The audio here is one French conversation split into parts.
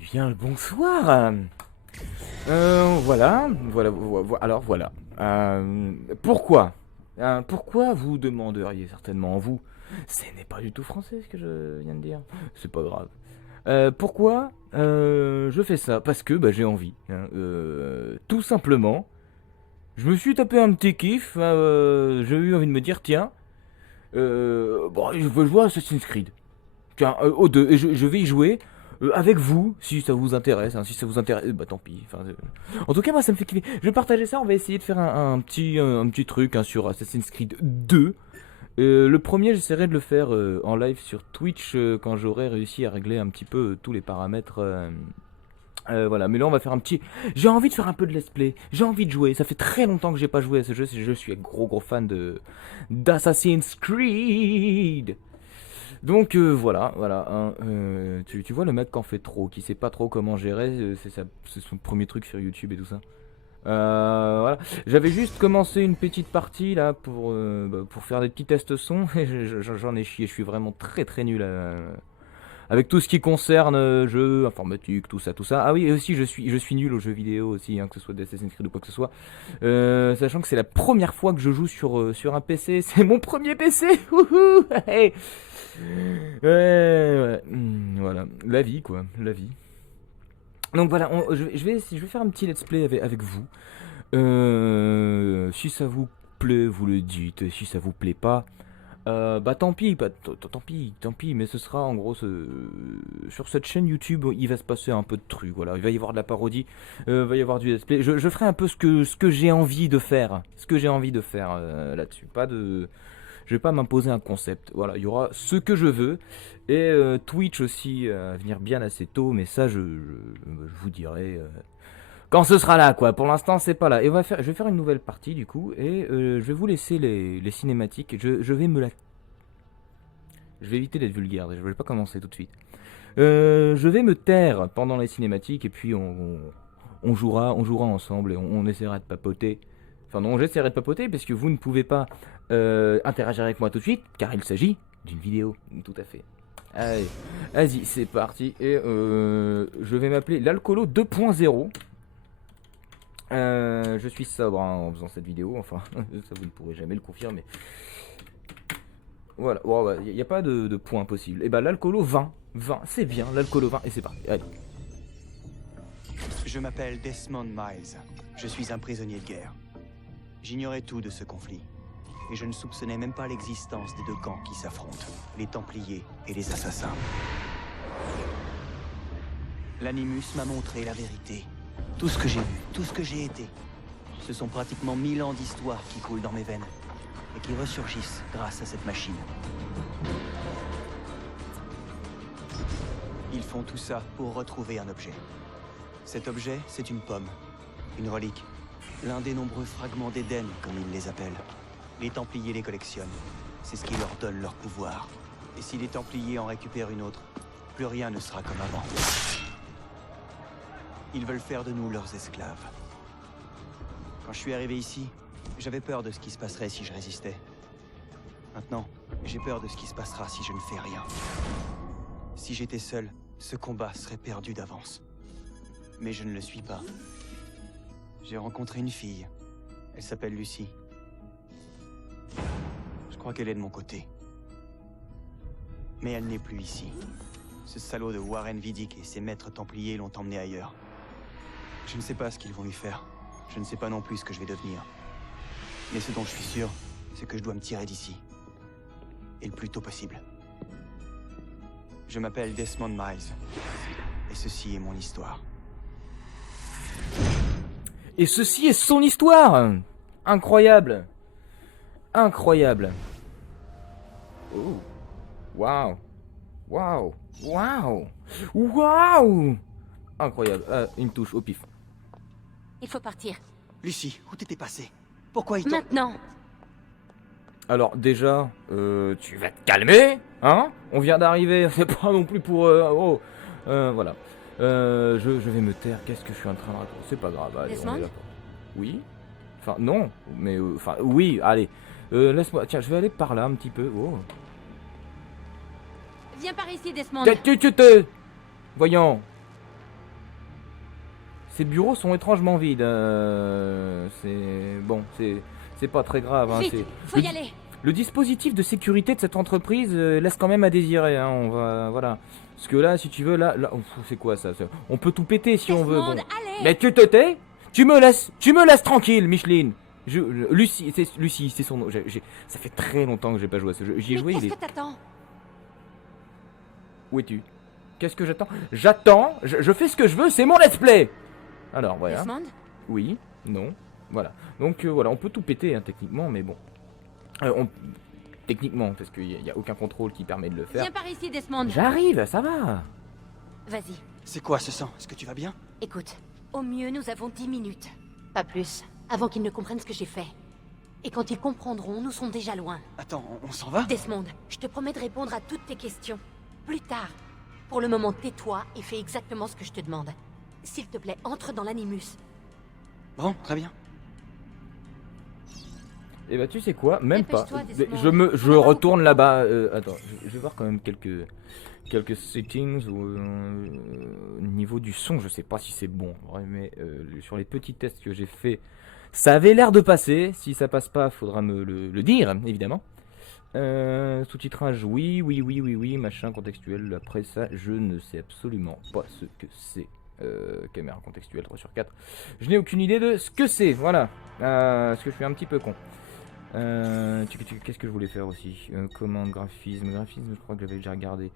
Eh bien, le bonsoir. Alors voilà. Pourquoi pourquoi vous demanderiez certainement vous? Ce n'est pas du tout français ce que je viens de dire. C'est pas grave. Pourquoi je fais ça? Parce que bah, j'ai envie, hein. Tout simplement. Je me suis tapé un petit kiff. J'ai eu envie de me dire tiens, bon, je veux jouer à Assassin's Creed. Tiens, aux deux. Et je vais y jouer avec vous, si ça vous intéresse. Hein, si ça vous intéresse, bah tant pis. Enfin, en tout cas, moi, ça me fait kiffer. Je vais partager ça. On va essayer de faire un petit truc hein, sur Assassin's Creed 2. Le premier, j'essaierai de le faire en live sur Twitch quand j'aurai réussi à régler un petit peu tous les paramètres. Voilà, mais là on va faire un petit. J'ai envie de faire un peu de let's play. J'ai envie de jouer. Ça fait très longtemps que j'ai pas joué à ce jeu. Je suis un gros fan de d'Assassin's Creed. Donc voilà, hein, tu vois le mec qui en fait trop, qui sait pas trop comment gérer, c'est son premier truc sur YouTube et tout ça. Voilà, j'avais juste commencé une petite partie là pour faire des petits tests son et j'en ai chié, je suis vraiment très nul avec tout ce qui concerne jeux, informatique, tout ça. Ah oui, et aussi je suis nul aux jeux vidéo aussi, hein, que ce soit d'Assassin's Creed ou quoi que ce soit. Sachant que c'est la première fois que je joue sur un PC, c'est mon premier PC. Wouhou, hey. Ouais. Voilà, la vie quoi, la vie. Donc voilà, je vais faire un petit let's play avec vous. Si ça vous plaît, vous le dites. Si ça vous plaît pas, bah tant pis, tant pis. Mais ce sera en gros sur cette chaîne YouTube, il va se passer un peu de trucs. Voilà, il va y avoir de la parodie, il va y avoir du let's play. Je ferai un peu ce que j'ai envie de faire, là-dessus. Pas de, je vais pas m'imposer un concept. Voilà, il y aura ce que je veux. Et Twitch aussi à venir bien assez tôt, mais ça je vous dirai quand ce sera là quoi. Pour l'instant c'est pas là. Et je vais faire une nouvelle partie du coup et je vais vous laisser les cinématiques. Je vais éviter d'être vulgaire. Je vais pas commencer tout de suite. Je vais me taire pendant les cinématiques et puis on jouera ensemble et on essaiera de papoter. Enfin non, j'essaierai de papoter parce que vous ne pouvez pas interagir avec moi tout de suite car il s'agit d'une vidéo. Tout à fait. Allez, vas-y, c'est parti. Et je vais m'appeler l'Alcoolo 2.0. Je suis sobre hein, en faisant cette vidéo. Enfin, ça vous ne pourrez jamais le confirmer. Voilà, il n'y a pas de point possible. Et bah, l'Alcoolo 20. 20, c'est bien, l'Alcoolo 20. Et c'est parti. Allez. Je m'appelle Desmond Miles. Je suis un prisonnier de guerre. J'ignorais tout de ce conflit. Et je ne soupçonnais même pas l'existence des deux camps qui s'affrontent, les Templiers et les Assassins. L'Animus m'a montré la vérité. Tout ce que j'ai vu, tout ce que j'ai été. Ce sont pratiquement 1000 ans d'histoire qui coulent dans mes veines et qui ressurgissent grâce à cette machine. Ils font tout ça pour retrouver un objet. Cet objet, c'est une pomme, une relique, l'un des nombreux fragments d'Éden, comme ils les appellent. Les Templiers les collectionnent. C'est ce qui leur donne leur pouvoir. Et si les Templiers en récupèrent une autre, plus rien ne sera comme avant. Ils veulent faire de nous leurs esclaves. Quand je suis arrivé ici, j'avais peur de ce qui se passerait si je résistais. Maintenant, j'ai peur de ce qui se passera si je ne fais rien. Si j'étais seul, ce combat serait perdu d'avance. Mais je ne le suis pas. J'ai rencontré une fille. Elle s'appelle Lucie. Je crois qu'elle est de mon côté. Mais elle n'est plus ici. Ce salaud de Warren Vidic et ses maîtres templiers l'ont emmené ailleurs. Je ne sais pas ce qu'ils vont lui faire. Je ne sais pas non plus ce que je vais devenir. Mais ce dont je suis sûr, c'est que je dois me tirer d'ici. Et le plus tôt possible. Je m'appelle Desmond Miles. Et ceci est mon histoire. Et ceci est son histoire. Incroyable. Incroyable. Oh. Waouh. Waouh. Waouh. Waouh. Incroyable. Une touche au pif. Il faut partir. Lucie, où t'étais passée? Pourquoi ils t'ont... Maintenant. Alors déjà, tu vas te calmer, hein? On vient d'arriver, c'est pas non plus pour... voilà. Je vais me taire, qu'est-ce que je suis en train de raconter? C'est pas grave, allez, on est là. Oui? Enfin, non, mais... Enfin, oui, allez. Laisse-moi... Tiens, je vais aller par là un petit peu. Oh. Viens par ici, Desmond. Tu te... Voyons. Ces bureaux sont étrangement vides. C'est pas très grave. Hein, Vite, faut y aller. le dispositif de sécurité de cette entreprise laisse quand même à désirer. Hein, on va, voilà. Parce que là, si tu veux, là, c'est quoi ça, on peut tout péter si on veut. Desmond, Bon. allez. Mais tu te tais? Tu me laisses tranquille, Micheline. Lucie, c'est son nom. Ça fait très longtemps que j'ai pas joué à ce jeu. J'y ai joué. Qu'est-ce que t'attends? Où es-tu? Qu'est-ce que j'attends? J'attends. Je fais ce que je veux. C'est mon let's play. Alors voilà. Desmond? Oui. Non. Voilà. Donc voilà, on peut tout péter hein, techniquement, mais bon. Techniquement, parce qu'il n'y a aucun contrôle qui permet de le faire. Viens par ici, Desmond. J'arrive, ça va. Vas-y. C'est quoi ce sang? Est-ce que tu vas bien? Écoute, au mieux, nous avons 10 minutes. Pas plus, avant qu'ils ne comprennent ce que j'ai fait. Et quand ils comprendront, nous serons déjà loin. Attends, on s'en va? Desmond, je te promets de répondre à toutes tes questions. Plus tard. Pour le moment, tais-toi et fais exactement ce que je te demande. S'il te plaît, entre dans l'animus. Bon, très bien. Et bah tu sais quoi, même pas. Dépêche-toi, Desmond. Je retourne là-bas. Attends, je vais voir quand même quelques settings au niveau du son. Je sais pas si c'est bon, mais sur les petits tests que j'ai fait, ça avait l'air de passer. Si ça passe pas, faudra me le dire, évidemment. Sous-titrage, oui, machin contextuel. Après ça, je ne sais absolument pas ce que c'est. Caméra contextuelle 3/4. Je n'ai aucune idée de ce que c'est, voilà. Parce que je suis un petit peu con. Qu'est-ce que je voulais faire aussi? Commande, graphisme, je crois que j'avais déjà regardé.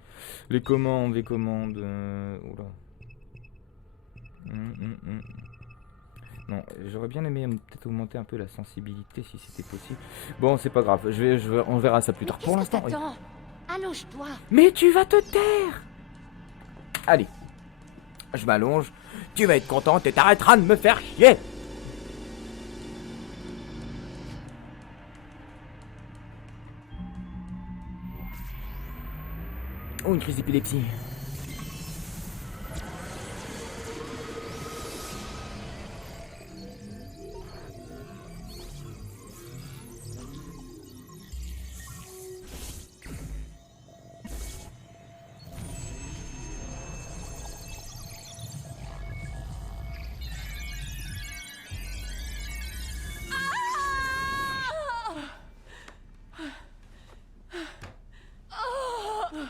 Les commandes, oula. Non, j'aurais bien aimé peut-être augmenter un peu la sensibilité si c'était possible. Bon, c'est pas grave, on verra ça plus tard. Pour l'instant. T'attends. Allonge-toi. Mais tu vas te taire! Allez, je m'allonge. Tu vas être contente et t'arrêteras de me faire chier! Oh, une crise d'épilepsie.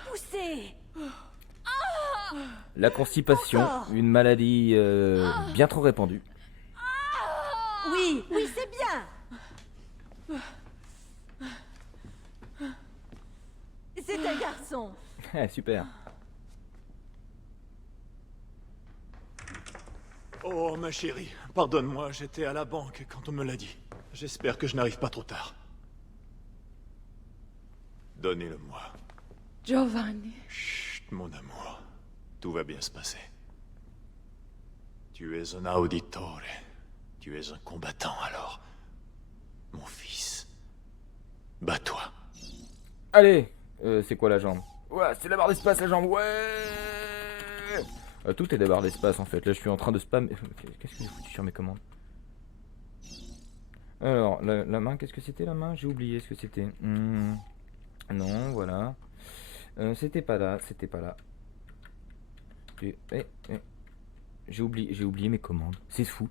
Poussez. La constipation, une maladie bien trop répandue. Oui, c'est bien. C'est un garçon. Super. Oh, ma chérie, pardonne-moi, j'étais à la banque quand on me l'a dit. J'espère que je n'arrive pas trop tard. Donnez-le-moi. Giovanni. Chut, mon amour. Tout va bien se passer. Tu es un auditore. Tu es un combattant, alors. Mon fils. Bats-toi. Allez, c'est quoi la jambe? Ouais, c'est la barre d'espace la jambe, ouais. Tout est la barre d'espace en fait. Là, je suis en train de spam. Qu'est-ce que j'ai foutu sur mes commandes? Alors, la main, qu'est-ce que c'était la main? J'ai oublié ce que c'était. Non, voilà. C'était pas là. J'ai oublié mes commandes. C'est fou.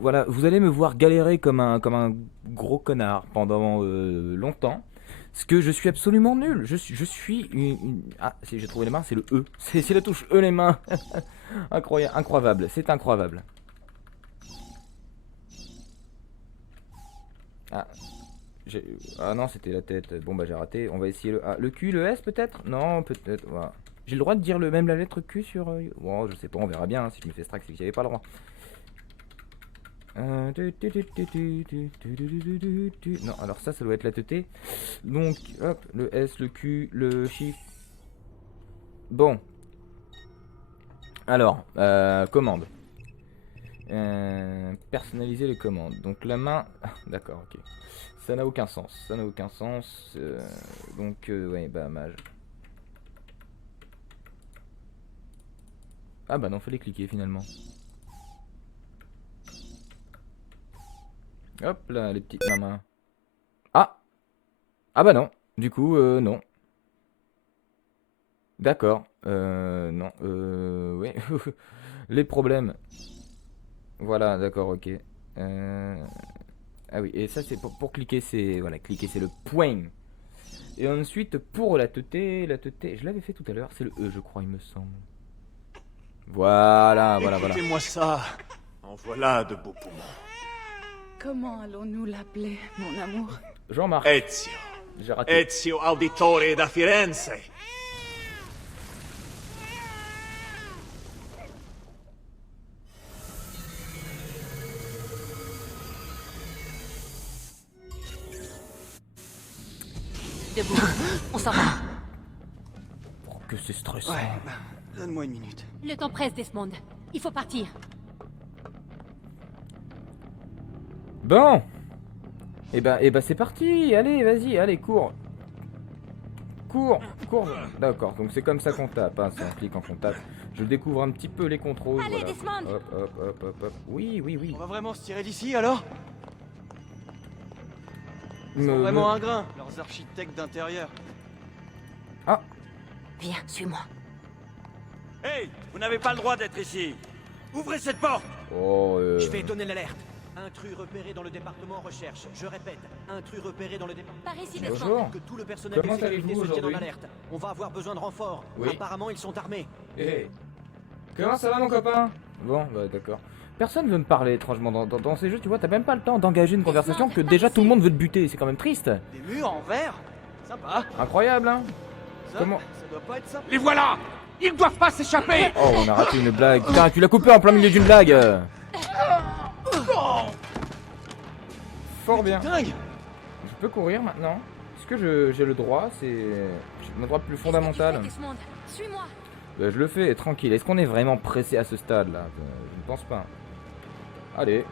Voilà, vous allez me voir galérer comme un gros connard pendant longtemps. Parce que je suis absolument nul. Je suis Ah, j'ai trouvé les mains, c'est le E. C'est la touche E, les mains. Incroyable. C'est incroyable. Ah non, c'était la tête. Bon bah j'ai raté. On va essayer le Q, le S peut-être? Non, peut-être. Voilà. J'ai le droit de dire même la lettre Q sur... Bon, je sais pas, on verra bien. Hein, si je me fais strax, c'est que j'avais pas le droit. Non, alors ça doit être la teuté. Donc, hop, le S, le Q, le shift. Bon. Alors, commande. Personnaliser les commandes. Donc la main... D'accord, ok. Ça n'a aucun sens. Donc, ouais, bah, mage. Ah bah non, fallait cliquer finalement. Hop là, les petites mains. Ah! Ah bah non. Du coup, non. D'accord. Non. Oui. Les problèmes. Voilà, d'accord, ok. Ah oui, et ça c'est pour cliquer, c'est voilà, cliquer c'est le point. Et ensuite pour la teuté, je l'avais fait tout à l'heure, c'est le E je crois il me semble. Voilà, voilà. Écoutez-moi ça. En voilà de beaux poumons. Comment allons-nous l'appeler, mon amour? Jean-Marc, Ezio. j'ai raté. Ezio Auditore da Firenze. Debout. On s'en va. Oh, que c'est stressant. Ouais, donne-moi une minute. Le temps presse, Desmond. Il faut partir. Bon. Et bah c'est parti. Allez, vas-y, allez, cours. Cours. D'accord, donc c'est comme ça qu'on tape, hein, c'est un clic quand on tape. Je découvre un petit peu les contrôles. Allez, voilà. Desmond. Hop. Oui. On va vraiment se tirer d'ici alors? Ils sont vraiment un grain, leurs architectes d'intérieur. Viens, suis-moi. Hey, vous n'avez pas le droit d'être ici. Ouvrez cette porte. Oh, Je vais donner l'alerte. Intrus repéré dans le département recherche. Je répète, intrus repéré dans le département. Par ici, Desmond. Bonjour. Que tout le personnel Comment de sécurité allez-vous se tienne en aujourd'hui? alerte. On va avoir besoin de renforts. Oui. Apparemment, ils sont armés. Hey. Comment ça va mon copain? Bon, bah d'accord. Personne veut me parler étrangement dans ces jeux, tu vois, t'as même pas le temps d'engager une conversation que déjà tout le monde veut te buter, c'est quand même triste. Des murs en verre? Sympa. Incroyable, hein? Ça, Comment? ça doit pas être ça. Les voilà. Ils doivent pas s'échapper. Oh, on a raté une blague. Putain, tu l'as coupé en plein milieu d'une blague. Fort bien. Dingue. Je peux courir maintenant? Est-ce que j'ai le droit? C'est mon droit le plus fondamental. Desmond, suis-moi. Bah, je le fais, tranquille. Est-ce qu'on est vraiment pressé à ce stade-là? Je ne pense pas. Allez,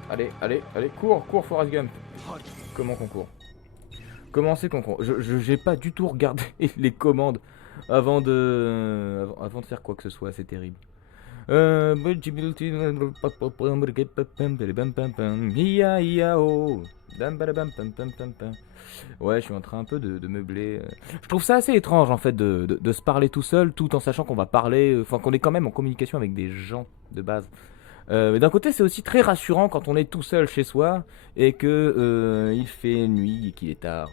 cours, Forrest Gump. Comment qu'on court? Comment c'est qu'on court? J'ai pas du tout regardé les commandes avant de faire quoi que ce soit, c'est terrible. Ouais, je suis en train un peu de meubler. Je trouve ça assez étrange en fait de se parler tout seul tout en sachant qu'on va parler, enfin qu'on est quand même en communication avec des gens de base. Mais d'un côté, c'est aussi très rassurant quand on est tout seul chez soi et que il fait nuit et qu'il est tard.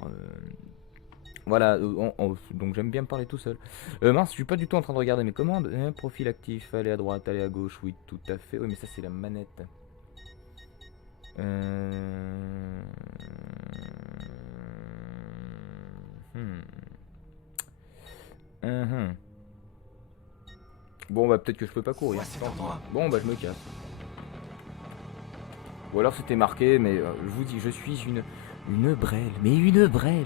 Voilà, donc j'aime bien me parler tout seul. Mince, je suis pas du tout en train de regarder mes commandes. Profil actif, aller à droite, aller à gauche, oui, tout à fait. Oui, mais ça c'est la manette. Bon bah peut-être que je peux pas courir. Bon bah je me casse. Ou alors c'était marqué, mais je vous dis, je suis une brêle, mais une brêle.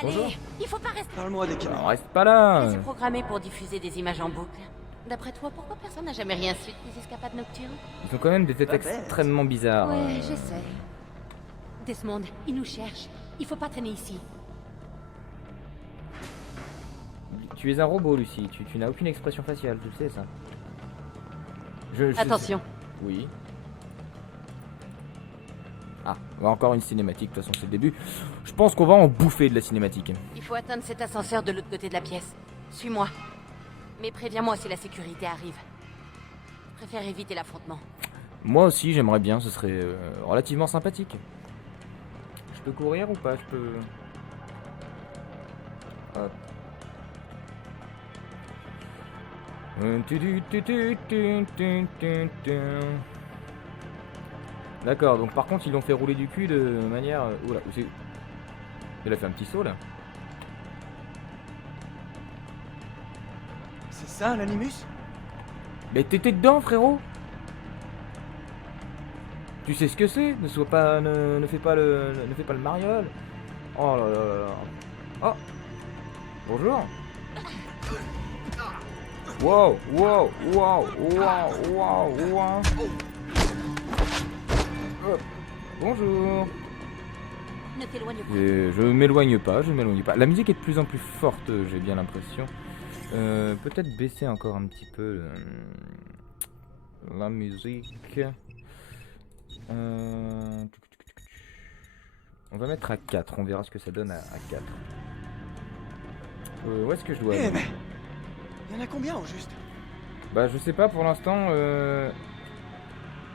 Allez, Bonjour. il faut pas rester. Parle-moi des On caméras. reste pas là. C'est programmé pour diffuser des images en boucle. D'après toi, pourquoi personne n'a jamais rien su de tes escapades nocturnes? Ils ont quand même des têtes Pas bête. extrêmement bizarres. Ouais, je sais. Desmond, ils nous cherchent. Il faut pas traîner ici. Tu es un robot, Lucie. Tu n'as aucune expression faciale, tu le sais ça. Attention. Oui. Ah, encore une cinématique, de toute façon c'est le début. Je pense qu'on va en bouffer de la cinématique. Il faut atteindre cet ascenseur de l'autre côté de la pièce. Suis-moi. Mais préviens-moi si la sécurité arrive. Je préfère éviter l'affrontement. Moi aussi j'aimerais bien, ce serait relativement sympathique. Je peux courir ou pas? Je peux... Hop. D'accord, donc par contre ils l'ont fait rouler du cul de manière... Oula, il a fait un petit saut là. C'est ça l'animus? Mais t'étais dedans frérot. Tu sais ce que c'est? Ne sois pas... Ne fais pas le mariole. Oh là là là là. Oh. Bonjour. Wow. Hop. Bonjour. Ne t'éloigne pas. Je m'éloigne pas. La musique est de plus en plus forte, j'ai bien l'impression. Peut-être baisser encore un petit peu la musique. On va mettre à 4, on verra ce que ça donne à 4. Où est-ce que je dois aller? Eh mais... Il y en a combien au juste? Bah je sais pas pour l'instant.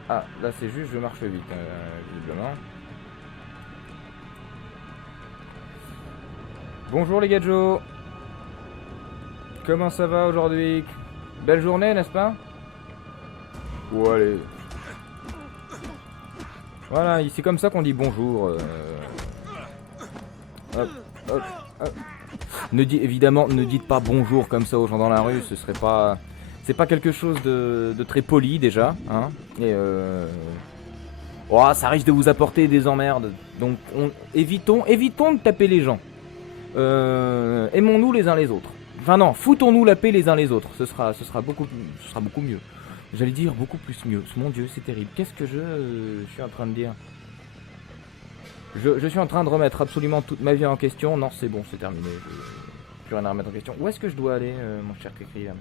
Ah là c'est juste je marche vite visiblement. Bonjour les gadgets. Comment ça va aujourd'hui? Belle journée n'est-ce pas? Oh allez. Voilà, c'est comme ça qu'on dit bonjour. Hop, hop, hop. Évidemment, ne dites pas bonjour comme ça aux gens dans la rue, ce serait pas... C'est pas quelque chose de très poli déjà, hein. Et oh, ça risque de vous apporter des emmerdes. Donc évitons de taper les gens. Aimons-nous les uns les autres. Enfin non, foutons-nous la paix les uns les autres. Ce sera beaucoup mieux. J'allais dire beaucoup plus mieux. Mon Dieu, c'est terrible. Qu'est-ce que je suis en train de dire? Je suis en train de remettre absolument toute ma vie en question. Non, c'est bon, c'est terminé. Plus rien à remettre en question. Où est-ce que je dois aller, mon cher Cricri là?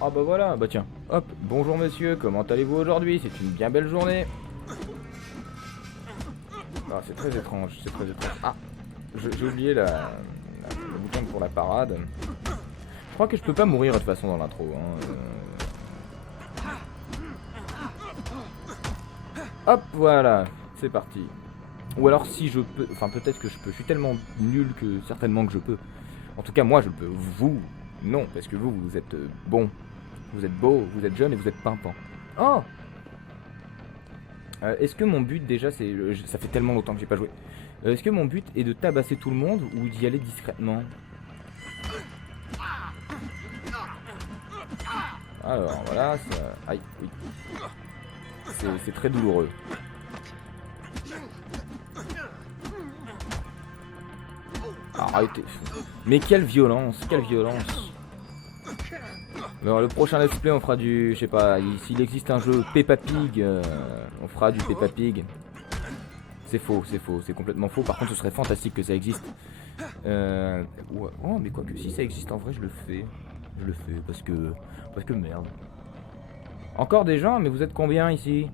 Ah bah voilà, bah tiens. Hop, bonjour monsieur, comment allez-vous aujourd'hui? C'est une bien belle journée. Ah, c'est très étrange, c'est très étrange. Ah, j'ai oublié le bouton pour la parade. Je crois que je peux pas mourir de toute façon dans l'intro. Hein. Hop, voilà, c'est parti. Ou alors si je peux, enfin peut-être que je peux. Je suis tellement nul que certainement que je peux. En tout cas moi je peux. Vous, non, parce que vous êtes bon. Vous êtes beau, vous êtes jeune et vous êtes pimpant. Oh! Est-ce que mon but déjà c'est... ça fait tellement longtemps que j'ai pas joué. Est-ce que mon but est de tabasser tout le monde ou d'y aller discrètement? Alors voilà, ça... Aïe, oui. C'est très douloureux. Arrêtez. Mais quelle violence, quelle violence. Alors le prochain let's play on fera du... je sais pas, s'il existe un jeu Peppa Pig, on fera du Peppa Pig. C'est faux, c'est complètement faux. Par contre ce serait fantastique que ça existe. Ouais. Oh mais quoi que si ça existe en vrai je le fais. Je le fais parce que merde. Encore des gens, mais vous êtes combien ici?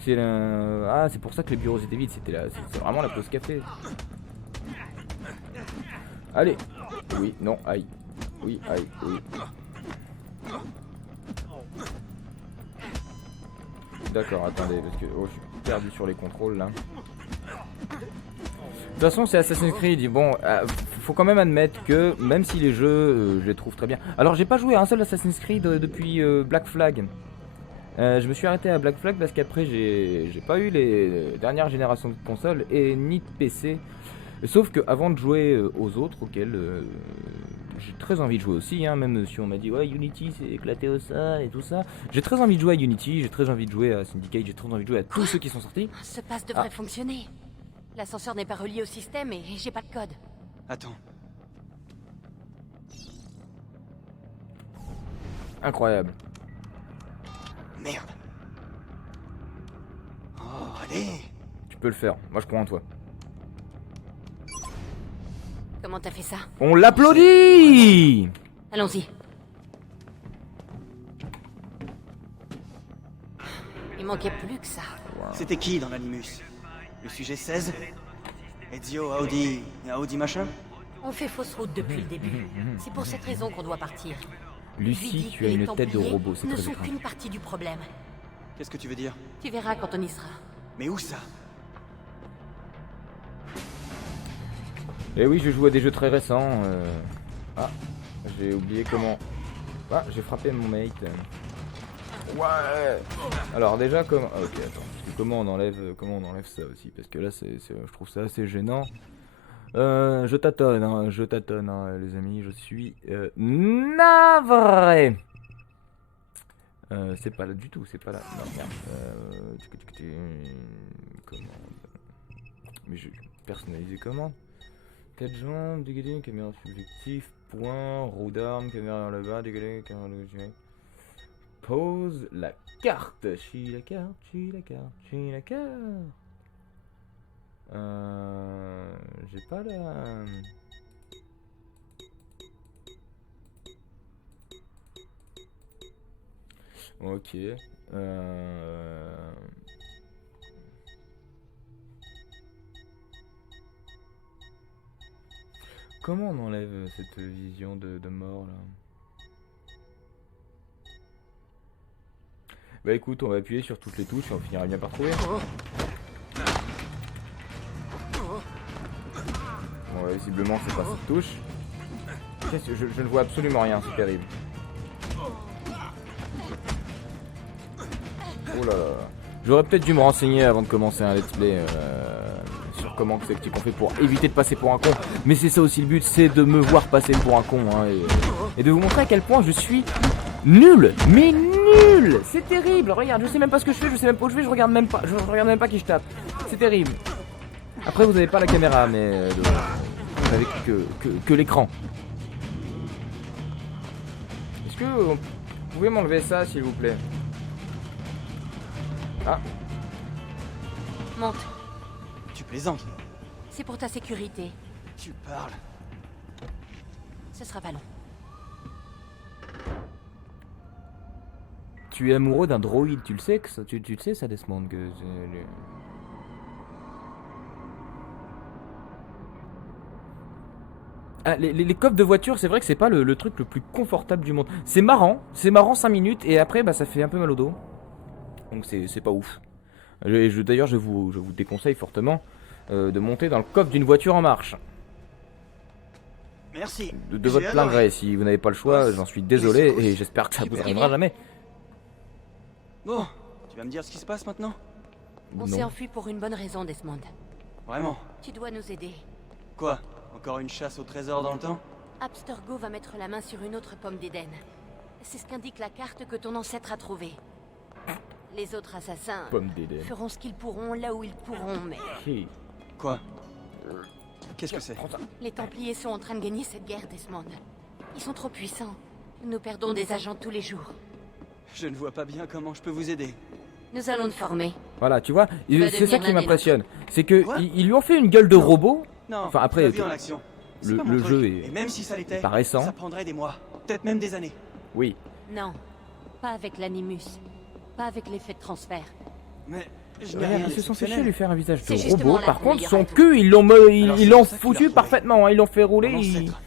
C'est ah c'est pour ça que les bureaux étaient vides, c'est vraiment la pause café. Allez. Oui, non, aïe. Oui, aïe, oui. D'accord, attendez, parce que oh, je suis perdu sur les contrôles là. De toute façon, c'est Assassin's Creed. Bon, faut quand même admettre que même si les jeux, je les trouve très bien. Alors, j'ai pas joué à un seul Assassin's Creed depuis Black Flag. Je me suis arrêté à Black Flag parce qu'après, j'ai pas eu les dernières générations de consoles et ni de PC. Sauf que avant de jouer aux autres auxquels j'ai très envie de jouer aussi, hein, même si on m'a dit ouais Unity c'est éclaté au ça et tout ça. J'ai très envie de jouer à Unity, j'ai très envie de jouer à Syndicate, j'ai très envie de jouer à tous ceux qui sont sortis. Ce pass devrait fonctionner. L'ascenseur n'est pas relié au système et j'ai pas de code. Attends. Incroyable. Merde. Oh, allez. Tu peux le faire, moi je crois en toi. Comment t'as fait ça? On l'applaudit! Allons-y. Il manquait plus que ça. C'était qui dans l'Animus? Le sujet 16? Ezio, Audi machin? On fait fausse route depuis le début. C'est pour cette raison qu'on doit partir. Lucie, Vidic tu as et les une tête de Templiers robot, c'est ne très sont étrange. qu'une partie du problème. Qu'est-ce que tu veux dire? Tu verras quand on y sera. Mais où ça? Eh oui, je joue à des jeux très récents. Ah, j'ai oublié comment... Ah, j'ai frappé mon mate. Ouais. Alors déjà, comment... Ah, ok, attends. Parce que comment on enlève ça aussi? Parce que là, je trouve ça assez gênant. Je tâtonne, hein, les amis. Je suis navré. C'est pas là du tout, c'est pas là. Non, merde. Commande. Mais je personnaliser comment? 4 jambes, dégager, caméra subjectif, point, roue d'arme, caméra là-bas, dégager, caméra logiciel. Pose la carte. Chie la carte. J'ai pas la... Ok. Comment on enlève cette vision de mort là? Bah écoute, on va appuyer sur toutes les touches et on finira bien par trouver. Bon, ouais, visiblement c'est pas cette touche. Je ne vois absolument rien, c'est terrible. Oh là là. J'aurais peut-être dû me renseigner avant de commencer un let's play sur comment c'est qu'on fait pour éviter de passer pour un con. Mais c'est ça aussi le but, c'est de me voir passer pour un con hein, et de vous montrer à quel point je suis nul. Mais nul. C'est terrible. Regarde, je sais même pas ce que je fais, je sais même pas où je vais, je regarde même pas qui je tape. C'est terrible. Après vous n'avez pas la caméra, mais vous n'avez que l'écran. Est-ce que vous pouvez m'enlever ça s'il vous plaît? Ah. Monte. Tu plaisantes. C'est pour ta sécurité. Tu parles. Ce sera pas long. Tu es amoureux d'un droïde, tu le sais que ça, tu le sais ça Desmond que ah, les coffres de voiture, c'est vrai que c'est pas le truc le plus confortable du monde. C'est marrant 5 minutes et après bah ça fait un peu mal au dos. Donc c'est pas ouf. D'ailleurs je vous déconseille fortement de monter dans le coffre d'une voiture en marche. Merci. De votre plein gré, si vous n'avez pas le choix, j'en suis désolé et j'espère que ça vous arrivera jamais. Bon, tu vas me dire ce qui se passe maintenant? On s'est enfui pour une bonne raison, Desmond. Vraiment? Tu dois nous aider. Quoi? Encore une chasse au trésor dans le temps? Abstergo va mettre la main sur une autre pomme d'Éden. C'est ce qu'indique la carte que ton ancêtre a trouvée. Les autres assassins feront ce qu'ils pourront là où ils pourront, mais... Quoi? Qu'est-ce que c'est? Les Templiers sont en train de gagner cette guerre, Desmond. Ils sont trop puissants. Nous perdons des agents tous les jours. Je ne vois pas bien comment je peux vous aider. Nous allons te former. Voilà, tu vois, c'est ça qui m'impressionne. C'est que Quoi? ils lui ont fait une gueule de robot. Non, Enfin après, vu en action. le jeu Et même si ça l'était, pas récent. ça prendrait des mois, peut-être même des années. Oui. Non, pas avec l'animus. Pas avec l'effet de transfert. Mais je n'ai rien Ils se sont fait chier à d'exceptionnel. lui faire un visage C'est de justement robot. là Par qu'on contre, meilleur son atout. cul, ils l'ont Alors, c'est pour ça que tu foutu l'as parfaitement. Ils l'ont fait rouler. Mon ancêtre.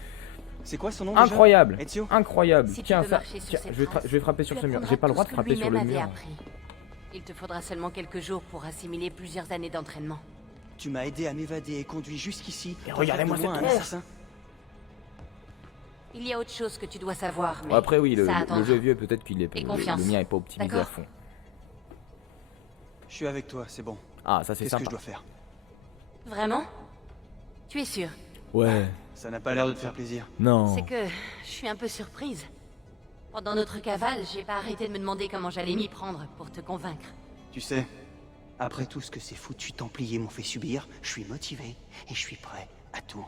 C'est quoi son nom Incroyable. déjà? Ezio? Incroyable. Si tu Tiens, veux ça. marcher sur Tiens, cette je trace, vais frapper sur tu ce mur. apprendras J'ai pas le droit tout de ce que frapper sur le lui-même mur. avait appris. Il te faudra seulement quelques jours pour assimiler plusieurs années d'entraînement. Tu m'as aidé à m'évader et conduit jusqu'ici. Et regardez-moi Pour faire de cette moi un tronche. assassin. Il y a autre chose que tu dois savoir, mais Bon, après, oui, le ça attendra. jeu est vieux. Peut-être qu'il est. Et Le confiance. mien est pas optimisé à D'accord. fond. Je suis avec toi, c'est bon. Ah, ça c'est Qu'est-ce que sympa. je dois faire? Vraiment? Tu es sûr? Ouais. Ça n'a pas l'air de te faire plaisir. Non. C'est que je suis un peu surprise. Pendant notre cavale, j'ai pas arrêté de me demander comment j'allais m'y prendre pour te convaincre. Tu sais, après tout ce que ces foutus Templiers m'ont fait subir, je suis motivé et je suis prêt à tout.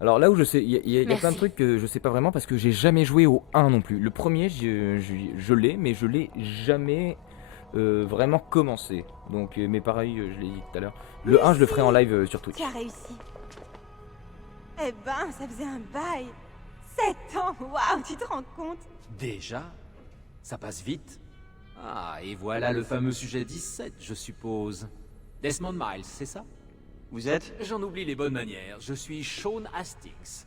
Alors là où je sais, il y a plein de Merci. trucs que je sais pas vraiment parce que j'ai jamais joué au 1 non plus. Le premier, je l'ai, mais je l'ai jamais vraiment commencé. Donc, mais pareil, je l'ai dit tout à l'heure. Le 1, je le ferai en live sur Twitch. Tu as réussi. Eh ben, ça faisait un bail. 7 ans, waouh, tu te rends compte? Déjà? Ça passe vite. Ah, et voilà le fameux sujet 17, je suppose. Desmond Miles, c'est ça? Vous êtes? J'en oublie les bonnes manières. Je suis Sean Hastings.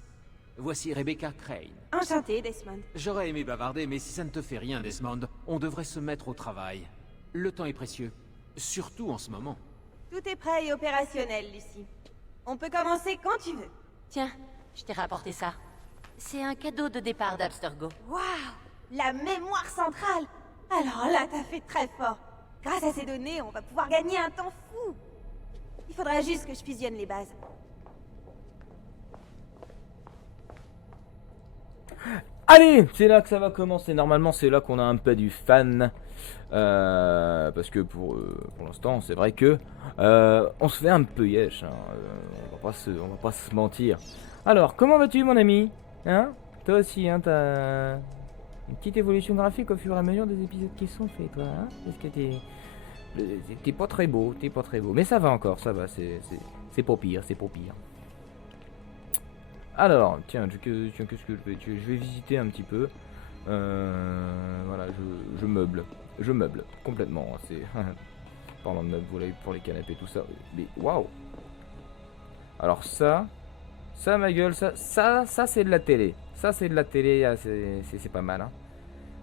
Voici Rebecca Crane. Enchanté, Desmond. J'aurais aimé bavarder, mais si ça ne te fait rien, Desmond, on devrait se mettre au travail. Le temps est précieux. Surtout en ce moment. Tout est prêt et opérationnel, Lucie. On peut commencer quand tu veux. Tiens, je t'ai rapporté ça. C'est un cadeau de départ d'Abstergo. Waouh, la mémoire centrale. Alors là, t'as fait très fort. Grâce à ces données, on va pouvoir gagner un temps fou. Il faudra juste que je fusionne les bases. Allez, c'est là que ça va commencer. Normalement, c'est là qu'on a un peu du fan. Parce que pour l'instant, c'est vrai que on se fait un peu yesh. Hein. On va pas se mentir. Alors, comment vas-tu, mon ami? Hein? Toi aussi, hein, t'as une petite évolution graphique au fur et à mesure des épisodes qui sont faits, toi. Hein? Parce que t'es pas très beau, mais ça va encore, ça va. C'est pas pire, c'est pas pire. Alors, tiens, qu'est-ce que je fais? Je vais visiter un petit peu. Voilà, je meuble complètement. C'est parlant de meubles, voilà, pour les canapés, tout ça. Mais waouh! Alors ça, Ça, ma gueule, ça c'est de la télé. Ça, c'est de la télé, ah, c'est pas mal. Hein.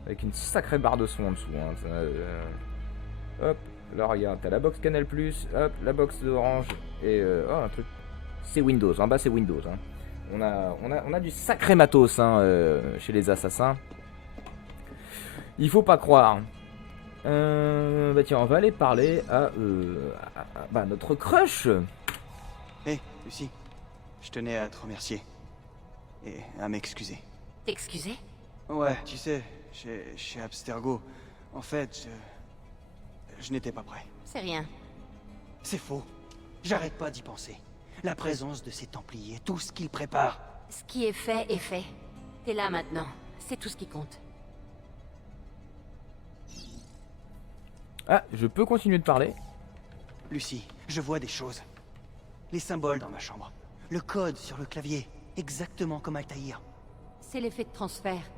Avec une sacrée barre de son en dessous. Hein. Ça, hop, là, regarde, t'as la box Canal+, hop, la box d'Orange, et oh, un truc. C'est Windows, en bas, c'est Windows. Hein. On a du sacré matos hein, chez les assassins. Il faut pas croire. Bah tiens, on va aller parler à bah, notre crush. Hé, Lucie, je tenais à te remercier. Et à m'excuser. T'excuser? Ouais, tu sais, chez Abstergo, en fait, je n'étais pas prêt. C'est rien. C'est faux. J'arrête pas d'y penser. La présence de ces Templiers, tout ce qu'ils préparent. Ce qui est fait est fait. T'es là maintenant. C'est tout ce qui compte. Ah, je peux continuer de parler? Lucie, je vois des choses. Les symboles dans ma chambre. Le code sur le clavier. Exactement comme Altaïr. C'est l'effet de transfert.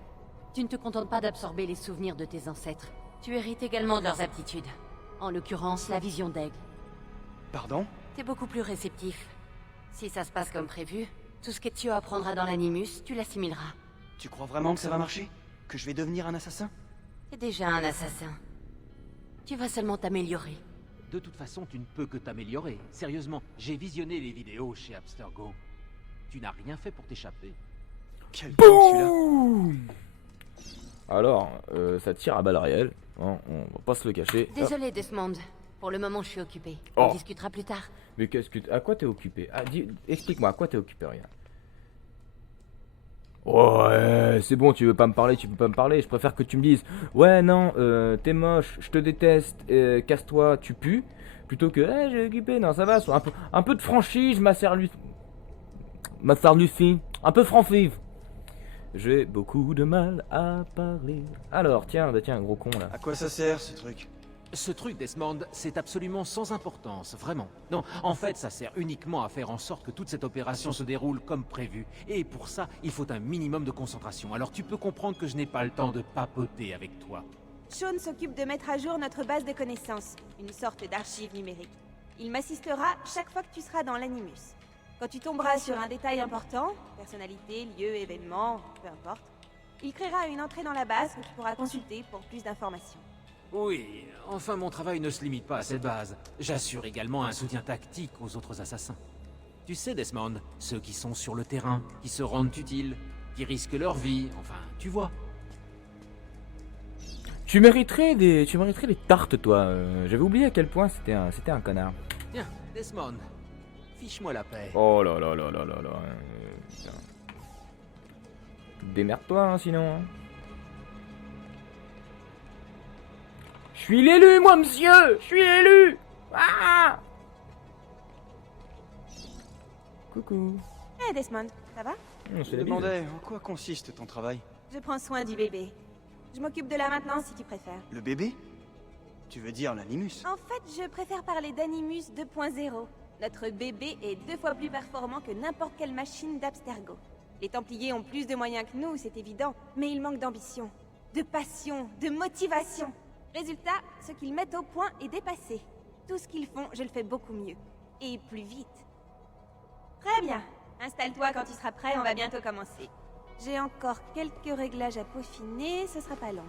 Tu ne te contentes pas d'absorber les souvenirs de tes ancêtres. Tu hérites également de leurs aptitudes. En l'occurrence, la vision d'aigle. Pardon? T'es beaucoup plus réceptif. Si ça se passe comme prévu, tout ce qu'Ezio apprendra dans l'Animus, tu l'assimileras. Tu crois vraiment que ça va marcher? Que je vais devenir un assassin? T'es déjà un assassin. Tu vas seulement t'améliorer. De toute façon, tu ne peux que t'améliorer. Sérieusement, j'ai visionné les vidéos chez Abstergo. Tu n'as rien fait pour t'échapper. Quel con celui-là. Boum. Alors, ça tire à balles réelles. Hein, on va pas se le cacher. Désolé, Desmond. Pour le moment, je suis occupé. Oh. On discutera plus tard. Mais qu'est-ce que... À quoi t'es occupé? Ah, explique-moi, à quoi t'es occupé, rien. Ouais, c'est bon, tu veux pas me parler, tu peux pas me parler. Je préfère que tu me dises, ouais, non, t'es moche, je te déteste, casse-toi, tu pues. Plutôt que, j'ai occupé, non, ça va, sois un peu de franchise, ma sœur Lucie. Un peu franc-vive. J'ai beaucoup de mal à parler. Alors, tiens, bah tiens, gros con, là. À quoi ça sert, ce truc? Ce truc, Desmond, c'est absolument sans importance, vraiment. Non, en fait, ça sert uniquement à faire en sorte que toute cette opération se déroule comme prévu. Et pour ça, il faut un minimum de concentration. Alors tu peux comprendre que je n'ai pas le temps de papoter avec toi. Sean s'occupe de mettre à jour notre base de connaissances, une sorte d'archive numérique. Il m'assistera chaque fois que tu seras dans l'Animus. Quand tu tomberas sur un détail important, personnalité, lieu, événement, peu importe, il créera une entrée dans la base que tu pourras consulter pour plus d'informations. Oui, enfin mon travail ne se limite pas à cette base. J'assure également un soutien tactique aux autres assassins. Tu sais, Desmond, ceux qui sont sur le terrain, qui se rendent utiles, qui risquent leur vie, enfin, tu vois. Tu mériterais des tartes, toi. J'avais oublié à quel point c'était un connard. Tiens, Desmond, fiche-moi la paix. Oh là là là là là là. Putain. Démerde-toi, hein, sinon. Hein. Je suis l'élu, moi, monsieur. Je suis l'élu. Ah. Coucou. Hé Desmond, ça va? On se Je fait me la bise. demandais en quoi consiste ton travail. Je prends soin du bébé. Je m'occupe de la maintenance si tu préfères. Le bébé? Tu veux dire l'Animus? En fait, je préfère parler d'Animus 2.0. Notre bébé est 2 fois plus performant que n'importe quelle machine d'Abstergo. Les Templiers ont plus de moyens que nous, c'est évident, mais ils manquent d'ambition, de passion, de motivation. Résultat, ce qu'ils mettent au point est dépassé. Tout ce qu'ils font, je le fais beaucoup mieux. Et plus vite. Très bien. Installe-toi quand tu seras prêt, on va bientôt commencer. J'ai encore quelques réglages à peaufiner, ce sera pas long.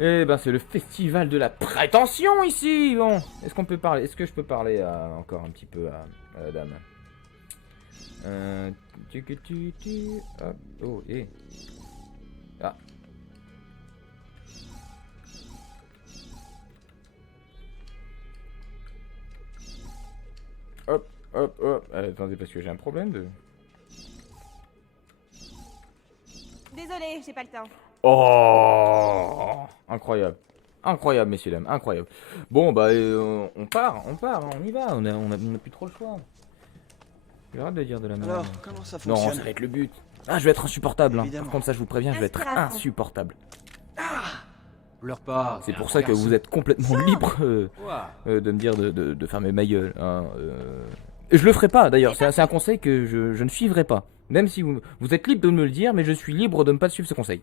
Eh ben, c'est le festival de la prétention ici. Bon, est-ce qu'on peut parler? Est-ce que je peux parler encore un petit peu à la dame? Hop, oh, et. Ah. Hop, hop, hop. Attendez, parce que j'ai un problème de. Désolé, j'ai pas le temps. Oh, incroyable. Incroyable, messieurs, dames, incroyable. Bon, bah, on part, hein, on y va, on a plus trop le choix. J'ai hâte de dire de la merde. Alors, comment ça Non, fonctionne? ça va être le but. Ah, je vais être insupportable. Hein. Évidemment. Par contre, ça, je vous préviens, je vais être Inspiration. insupportable. Pleure pas. C'est pour ça que vous êtes complètement libre Ouah. de me dire de fermer ma gueule. Hein, Et je le ferai pas, d'ailleurs. C'est un conseil que je ne suivrai pas. Même si vous êtes libre de me le dire, mais je suis libre de ne pas suivre ce conseil.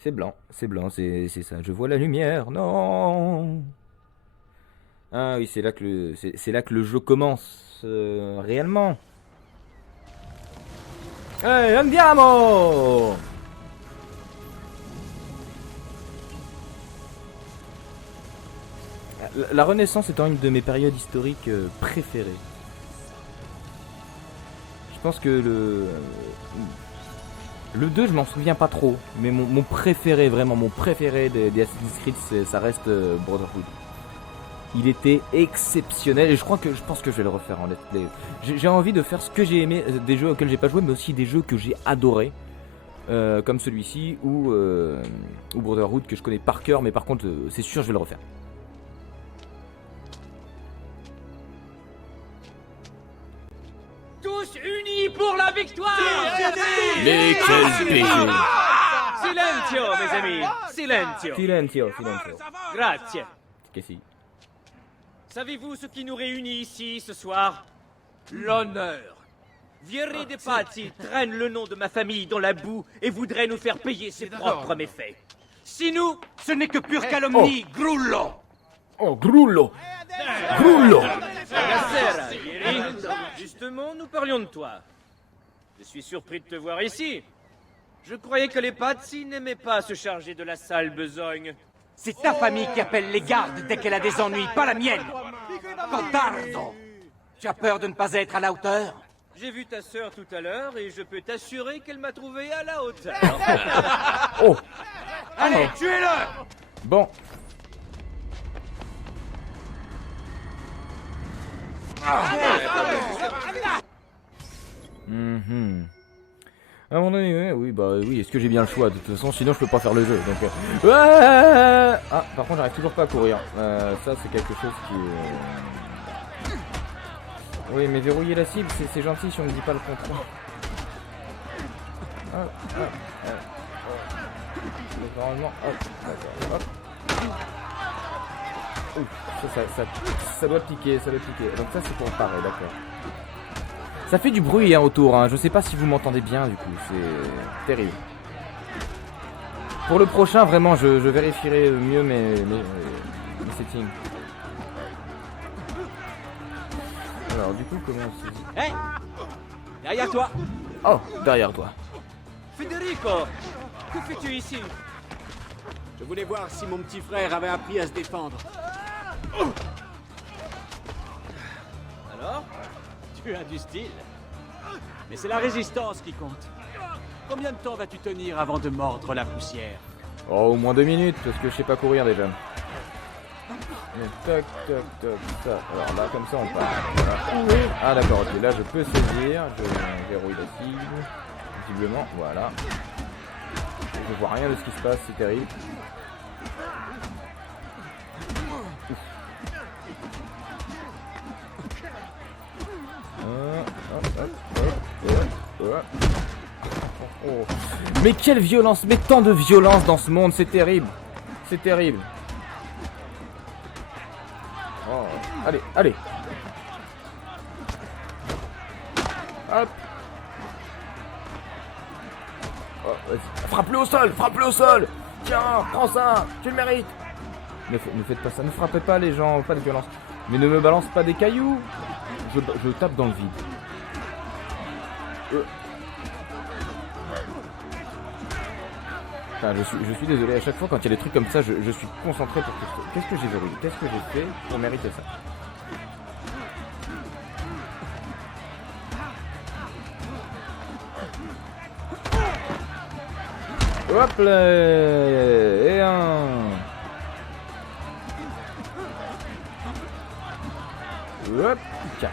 C'est blanc, c'est ça. Je vois la lumière, non. Ah oui, c'est là que le jeu commence réellement. Hey, andiamo! La Renaissance étant une de mes périodes historiques préférées. Je pense que le 2, je m'en souviens pas trop, mais mon préféré, vraiment mon préféré des Assassin's Creed, ça reste Brotherhood. Il était exceptionnel et je pense que je vais le refaire en let's play. J'ai envie de faire ce que j'ai aimé, des jeux auxquels j'ai pas joué, mais aussi des jeux que j'ai adorés, comme celui-ci ou Brotherhood que je connais par cœur, mais par contre, c'est sûr, je vais le refaire. Tous unis pour la victoire! Mais quel péché! Silenzio, mes amis! Silenzio! Silenzio. Grazie! Qu'est-ce que c'est? Savez-vous ce qui nous réunit ici ce soir? L'honneur! Vieri de Pazzi traîne le nom de ma famille dans la boue et voudrait nous faire payer ses propres méfaits. Si nous, ce n'est que pure calomnie, Grullo! Oh, Grullo! Grullo! Buonasera, Vieri. Justement, nous parlions de toi. Je suis surpris de te voir ici. Je croyais que les Pazzi n'aimaient pas se charger de la sale besogne. C'est ta famille qui appelle les gardes dès qu'elle a des ennuis, pas la mienne. Cotardo! Tu as peur de ne pas être à la hauteur? J'ai vu ta sœur tout à l'heure et je peux t'assurer qu'elle m'a trouvé à la hauteur. Oh! Allez, tuez-le! Bon. À un moment donné, oui, bah oui, est-ce que j'ai bien le choix? De toute façon, sinon je peux pas faire le jeu. Donc, Ah, par contre, j'arrive toujours pas à courir. Ça, c'est quelque chose qui est... Oui, mais verrouiller la cible, c'est gentil si on me dit pas le contraire. Normalement, hop. Ça doit piquer, Donc ça, c'est pour parer, d'accord. Ça fait du bruit hein, autour, hein. Je sais pas si vous m'entendez bien du coup, c'est terrible. Pour le prochain, vraiment, je vérifierai mieux mes settings. Alors du coup, comment on se dit? Hé! Derrière toi! Oh, derrière toi. Federico, que fais-tu ici? Je voulais voir si mon petit frère avait appris à se défendre. Alors? Tu as du style. Mais c'est la résistance qui compte. Combien de temps vas-tu tenir avant de mordre la poussière? Oh, au moins 2 minutes, parce que je sais pas courir déjà. Toc, ça. Alors là, comme ça, on part. Voilà. Ah d'accord, ok, là je peux saisir, je verrouille la cible, visiblement, voilà. Je vois rien de ce qui se passe, c'est terrible. Oh. Mais quelle violence, mais tant de violence dans ce monde, c'est terrible. C'est terrible. Oh. Allez. Hop. Oh, frappe-le au sol. Tiens, prends ça, tu le mérites. Ne faites pas ça, ne frappez pas les gens, pas de violence. Mais ne me balance pas des cailloux. Je tape dans le vide. Enfin, je suis désolé, à chaque fois quand il y a des trucs comme ça, je suis concentré pour qu'est-ce que j'ai verrouillé, qu'est-ce que j'ai fait pour mériter ça. Hop là, et un. Hop, tiens.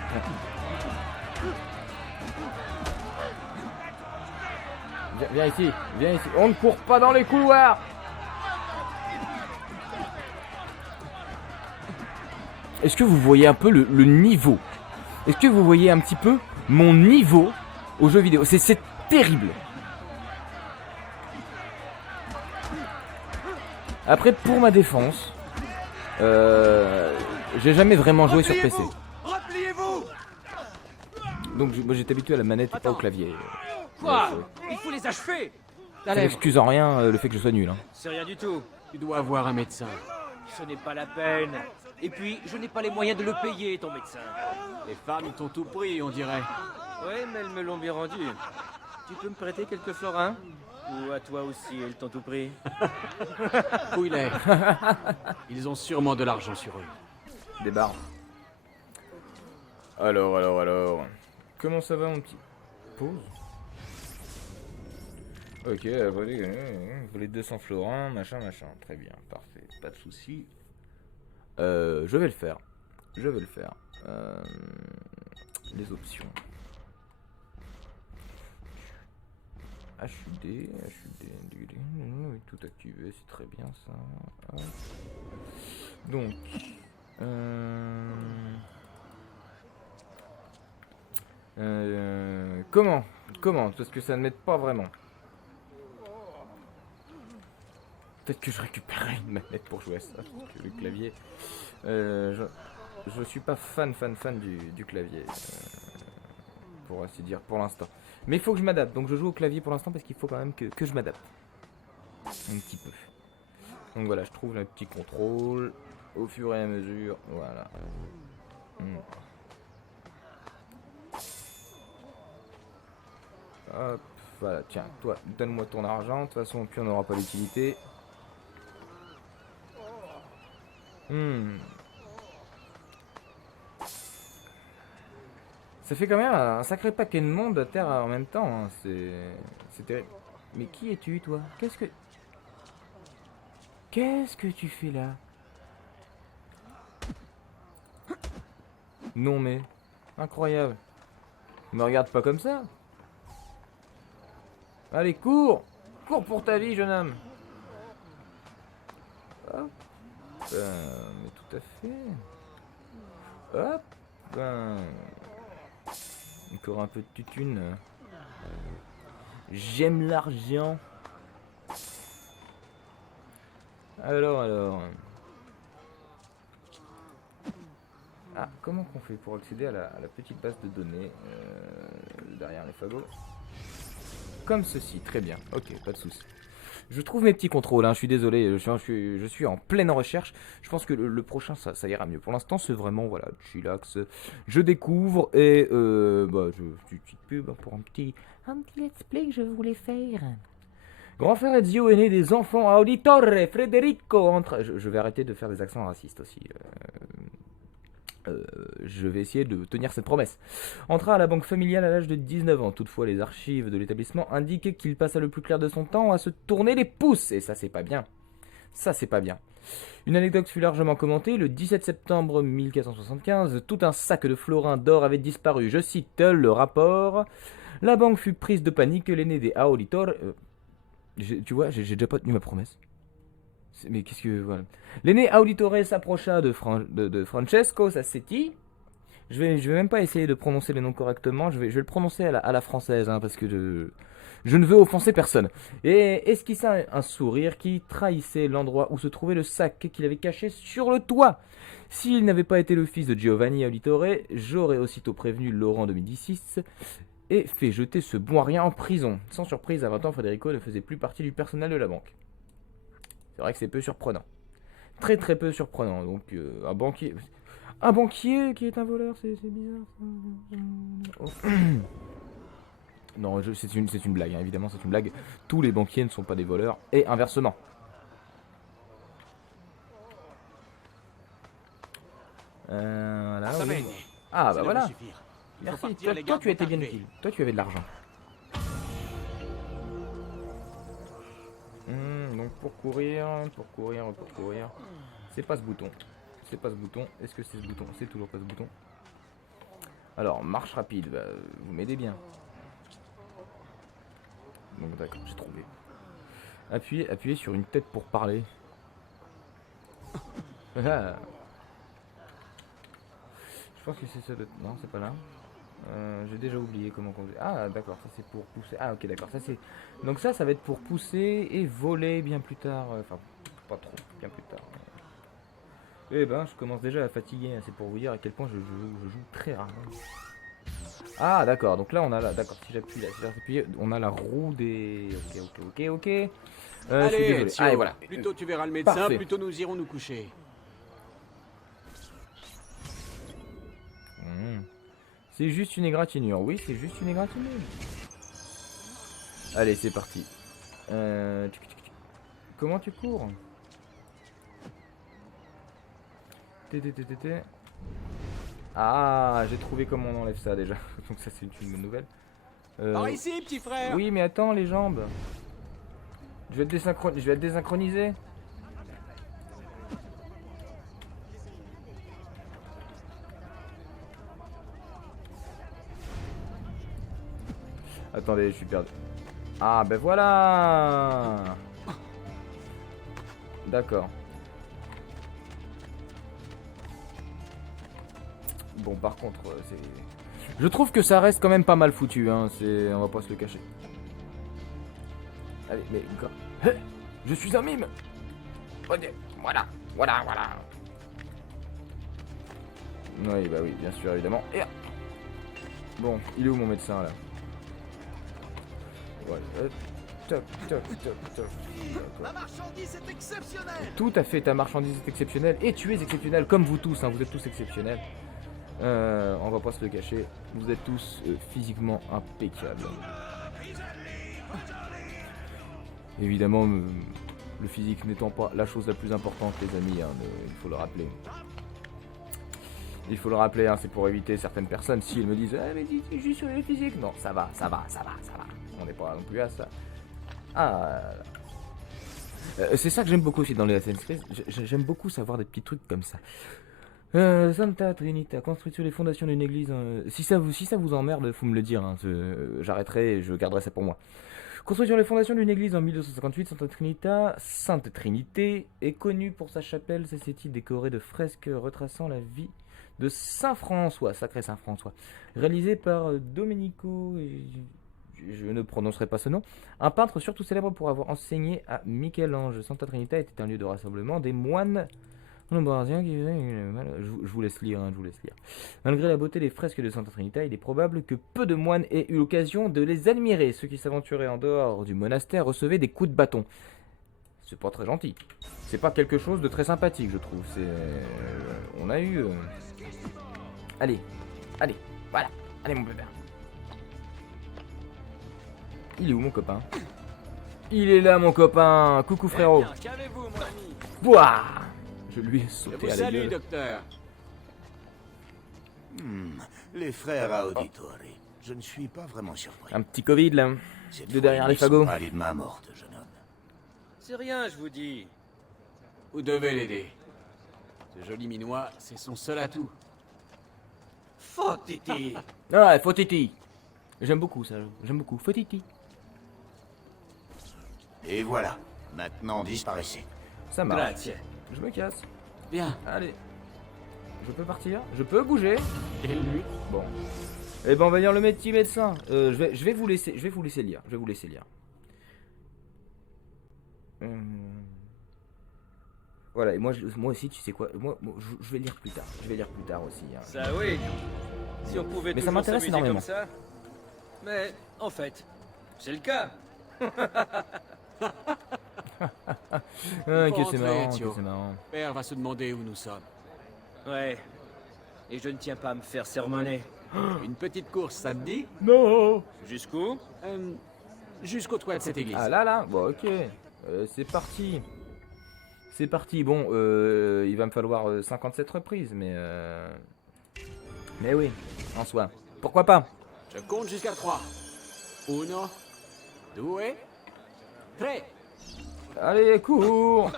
Viens ici. On ne court pas dans les couloirs. Est-ce que vous voyez un peu le niveau? Est-ce que vous voyez un petit peu mon niveau au jeu vidéo? C'est terrible. Après, pour ma défense, j'ai jamais vraiment joué sur PC. Donc moi j'étais habitué à la manette et pas au clavier. Quoi? Il faut les achever. Ça n'excuse en rien le fait que je sois nul. Hein. C'est rien du tout. Tu dois avoir un médecin. Ce n'est pas la peine. Et puis, je n'ai pas les moyens de le payer, ton médecin. Les femmes, ils t'ont tout pris, on dirait. Ouais, mais elles me l'ont bien rendu. Tu peux me prêter quelques florins? Ou à toi aussi, elles t'ont tout pris? Fouille-les. Ils ont sûrement de l'argent sur eux. Des barres. Alors. Comment ça va, mon petit? Pause. Ok, vous les 200 florins, machin. Très bien, parfait, pas de soucis. Je vais le faire. Les options. HUD, tout activé, c'est très bien ça. Hop. Donc, comment? Parce que ça ne m'aide pas vraiment. Peut-être que je récupérerai une manette pour jouer à ça, parce que le clavier. Je suis pas fan du clavier, pour ainsi dire, pour l'instant. Mais il faut que je m'adapte, donc je joue au clavier pour l'instant parce qu'il faut quand même que je m'adapte. Un petit peu. Donc voilà, je trouve le petit contrôle au fur et à mesure, voilà. Hop, voilà, tiens, toi, donne-moi ton argent, de toute façon, puis on n'aura pas d'utilité. Ça fait quand même un sacré paquet de monde à terre en même temps, hein. C'est terrible. Mais qui es-tu, toi? Qu'est-ce que tu fais là? Non mais, incroyable. Me regarde pas comme ça. Allez, cours! Cours pour ta vie, jeune homme. Hop. Mais tout à fait. Hop. Encore un peu de tutune. J'aime l'argent. Alors. Ah, comment qu'on fait pour accéder à la petite base de données derrière les fagots? Comme ceci, très bien. Ok, pas de soucis. Je trouve mes petits contrôles, hein, je suis désolé, je suis en pleine recherche. Je pense que le prochain, ça ira mieux. Pour l'instant, c'est vraiment, voilà, chillax. Je découvre et, une petite pub pour un petit let's play que je voulais faire. Grand frère Ezio est né des enfants à Auditore, Federico entre... Je vais arrêter de faire des accents racistes aussi. Je vais essayer de tenir cette promesse. Entra à la banque familiale à l'âge de 19 ans. Toutefois, les archives de l'établissement indiquent qu'il passa le plus clair de son temps à se tourner les pouces. Et ça, c'est pas bien. Une anecdote fut largement commentée. Le 17 septembre 1475, tout un sac de florins d'or avait disparu. Je cite le rapport. La banque fut prise de panique. L'aîné des Auditore... tu vois, j'ai déjà pas tenu ma promesse. Mais qu'est-ce que... Voilà. L'aîné Auditore s'approcha de Francesco Sassetti. Je vais même pas essayer de prononcer les noms correctement. Je vais le prononcer à la française, hein, parce que je ne veux offenser personne. Et esquissa un sourire qui trahissait l'endroit où se trouvait le sac qu'il avait caché sur le toit. S'il n'avait pas été le fils de Giovanni Auditore, j'aurais aussitôt prévenu Laurent de Médicis et fait jeter ce bon à rien en prison. Sans surprise, à 20 ans, Federico ne faisait plus partie du personnel de la banque. C'est vrai que c'est peu surprenant. Très très peu surprenant. Donc un banquier qui est un voleur, c'est bizarre. Oh. Non, c'est une blague, hein. Évidemment c'est une blague. Tous les banquiers ne sont pas des voleurs et inversement. Voilà, oui. Ah bah voilà. Merci. Toi tu as été bien utile. Toi tu avais de l'argent. Donc pour courir. C'est pas ce bouton. Est-ce que c'est ce bouton? C'est toujours pas ce bouton. Alors, marche rapide, bah, vous m'aidez bien. Donc d'accord, j'ai trouvé. Appuyez sur une tête pour parler. Ah. Je pense que c'est ça. Non, c'est pas là. J'ai déjà oublié comment conduire. Ah d'accord, ça c'est pour pousser. Ah ok d'accord, ça c'est. Donc ça va être pour pousser et voler bien plus tard. Enfin, pas trop, bien plus tard. Eh ben, je commence déjà à fatiguer. C'est pour vous dire à quel point je joue très rarement. Ah d'accord, donc là on a là. D'accord, si j'appuie là, on a la roue des. Ok. Allez, je suis désolé. Allez, voilà. Plutôt tu verras le médecin, Parfait. plutôt nous irons nous coucher. C'est juste une égratignure. Oui, c'est juste une égratignure. Allez, c'est parti. Comment tu cours? Ah, j'ai trouvé comment on enlève ça déjà. Donc ça c'est une bonne nouvelle. Par ici, petit frère. Oui, mais attends, les jambes. Je vais être désynchronisé. Attendez, je suis perdu. Ah, ben voilà. D'accord. Bon, par contre, c'est... Je trouve que ça reste quand même pas mal foutu, hein. On va pas se le cacher. Allez, mais... Je suis un mime. Ok, voilà. Oui, bah oui, bien sûr, évidemment. Et... Bon, il est où mon médecin, là? Voilà. Top. Ma marchandise est exceptionnelle. Tout à fait, ta marchandise est exceptionnelle. Et tu es exceptionnel, comme vous tous, hein. Vous êtes tous exceptionnels. On va pas se le cacher. Vous êtes tous physiquement impeccables. Évidemment, le physique n'étant pas la chose la plus importante, les amis, hein, il faut le rappeler. Il faut le rappeler, hein, c'est pour éviter certaines personnes. Si elles me disent ah, mais dis juste sur le physique. Non, ça va. On n'est pas non plus à ça. Ah. C'est ça que j'aime beaucoup aussi dans les Assassin's Creed. J'aime beaucoup savoir des petits trucs comme ça. Santa Trinita, construite sur les fondations d'une église. Si ça vous emmerde, faut me le dire. Hein, j'arrêterai et je garderai ça pour moi. Construite sur les fondations d'une église en 1258, Sainte Trinité est connue pour sa chapelle Cécétie décorée de fresques retraçant la vie de Saint François, sacré Saint François, réalisée par Domenico, je ne prononcerai pas ce nom, un peintre surtout célèbre pour avoir enseigné à Michel-Ange. Santa Trinita était un lieu de rassemblement des moines lombardiens qui je vous laisse lire, Malgré la beauté des fresques de Santa Trinita, il est probable que peu de moines aient eu l'occasion de les admirer. Ceux qui s'aventuraient en dehors du monastère recevaient des coups de bâton. C'est pas très gentil. C'est pas quelque chose de très sympathique, je trouve. On a eu... Allez, voilà. Allez, mon bébé. Il est où, mon copain? Il est là, mon copain. Coucou, frérot. Qu'avez-vous, mon ami? Pouah! Je lui ai sauté à la gueule. Salut, docteur. Les frères Auditori. Je ne suis pas vraiment surpris. Un petit Covid, là. De derrière les fagots. Allez de ma morte, jeune homme. C'est rien, je vous dis. Vous devez l'aider. Ce joli minois, c'est son seul atout. Fotiti. Ah, Fotiti. J'aime beaucoup ça. Fotiti. Et voilà. Maintenant, disparaissez. Ça marche. Grazie. Je me casse. Bien. Allez. Je peux partir? Je peux bouger? Quelle nuit. Bon. Eh ben on va lire le petit médecin. Je vais vous laisser lire. Voilà, et moi aussi, tu sais quoi, moi je vais lire plus tard. Aussi. Hein. Ça oui. Si on pouvait mais ça toujours m'intéresse s'amuser énormément. comme ça. Mais en fait, c'est le cas. Que c'est marrant, Père va se demander où nous sommes. Ouais. Et je ne tiens pas à me faire sermonner. Une petite course, ça te dit? Non. Jusqu'où? Jusqu'au toit de cette église. Ah là, bon ok. C'est parti. Bon, il va me falloir 57 reprises, mais oui, en soi. Pourquoi pas? Je compte jusqu'à 3. 1, 2, 3. Allez, cours.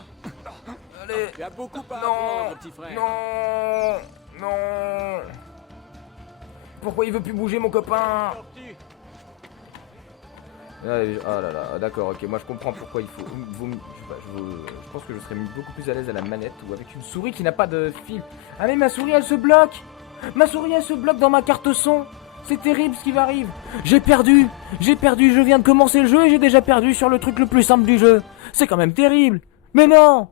Allez. Tu as beaucoup à apprendre, petit frère. Non. Pourquoi il veut plus bouger, mon copain? Ah là là, d'accord, ok, moi je comprends pourquoi il faut... Je pense que je serais beaucoup plus à l'aise à la manette ou avec une souris qui n'a pas de fil. Ah mais ma souris elle se bloque! Dans ma carte son. C'est terrible ce qui m'arrive. J'ai perdu, je viens de commencer le jeu et j'ai déjà perdu sur le truc le plus simple du jeu. C'est quand même terrible. Mais non.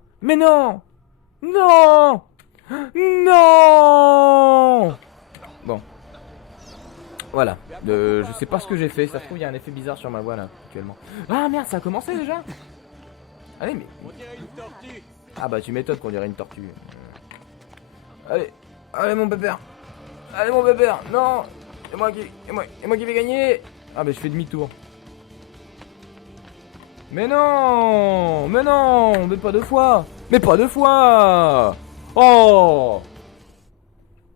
Bon. Voilà, je sais pas ce que j'ai fait, ça se trouve il y a un effet bizarre sur ma voix là, actuellement. Ah merde, ça a commencé déjà? Allez, mais... Ah bah tu m'étonnes qu'on dirait une tortue. Allez mon bébé. Non. qui vais gagner. Ah bah je fais demi-tour. Mais non, mais pas deux fois. Oh.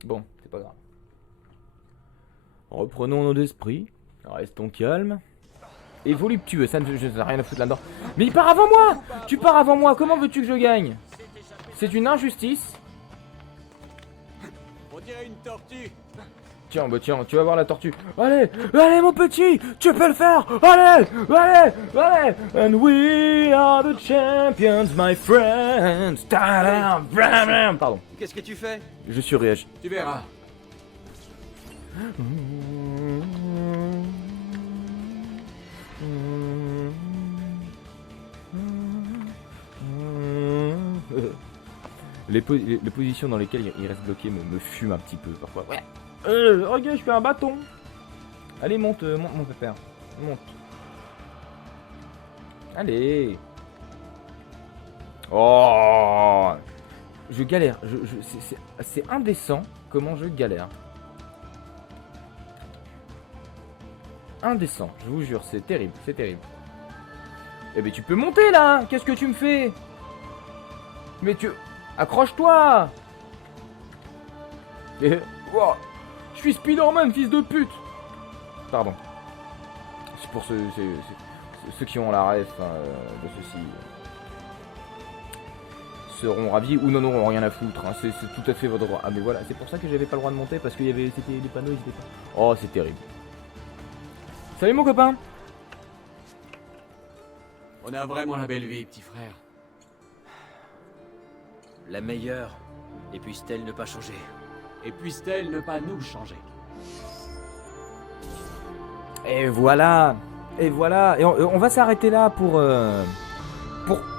Bon, c'est pas grave. Reprenons nos esprits. Restons calmes. Et voluptueux, ça je n'ai rien à foutre là-dedans. Mais il part avant moi. Tu pars avant moi, comment veux-tu que je gagne? C'est une injustice. On dirait une tortue. Tiens, bah tiens, tu vas voir la tortue. Allez, allez mon petit, tu peux le faire. Allez. And we are the champions, my friends. Pardon. Qu'est-ce que tu fais? Je suis réagi. Tu verras. Les positions dans lesquelles il reste bloqué me fument un petit peu parfois. Ouais. Regarde, je fais un bâton. Allez, monte mon pépère. Monte. Allez. Oh. Je galère. C'est indécent comment je galère. Indécent, je vous jure, c'est terrible, c'est terrible. Eh ben tu peux monter là. Qu'est-ce que tu me fais? Mais tu... Accroche-toi. Wow. Je suis Spider-Man, fils de pute. Pardon. C'est pour ceux qui ont la ref de ceci. Seront ravis ou n'en auront rien à foutre. Hein. C'est tout à fait votre droit. Ah mais voilà, c'est pour ça que j'avais pas le droit de monter parce qu'il y avait les panneaux, ils étaient pas. Oh c'est terrible. Salut mon copain. On a vraiment la belle vie, petit frère. La meilleure. Et puisse-t-elle ne pas changer? Et puisse-t-elle ne pas nous changer? Et voilà. Et on va s'arrêter là pour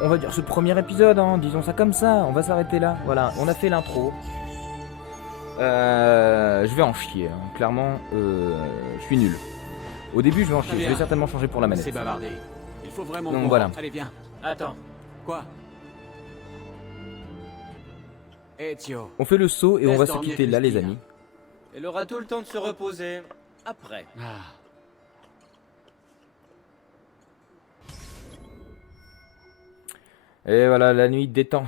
on va dire ce premier épisode, hein, disons ça comme ça. On va s'arrêter là. Voilà, on a fait l'intro. Je vais en chier. Hein. Clairement, je suis nul. Au début, je vais en chier. Je vais certainement changer pour la manette. C'est bavardé. Il faut vraiment. Donc voilà. Allez, viens. Attends. Quoi? Ezio. On fait le saut et on va se quitter là, les amis. Elle aura tout le temps de se reposer. Après. Ah. Et voilà, la nuit détend,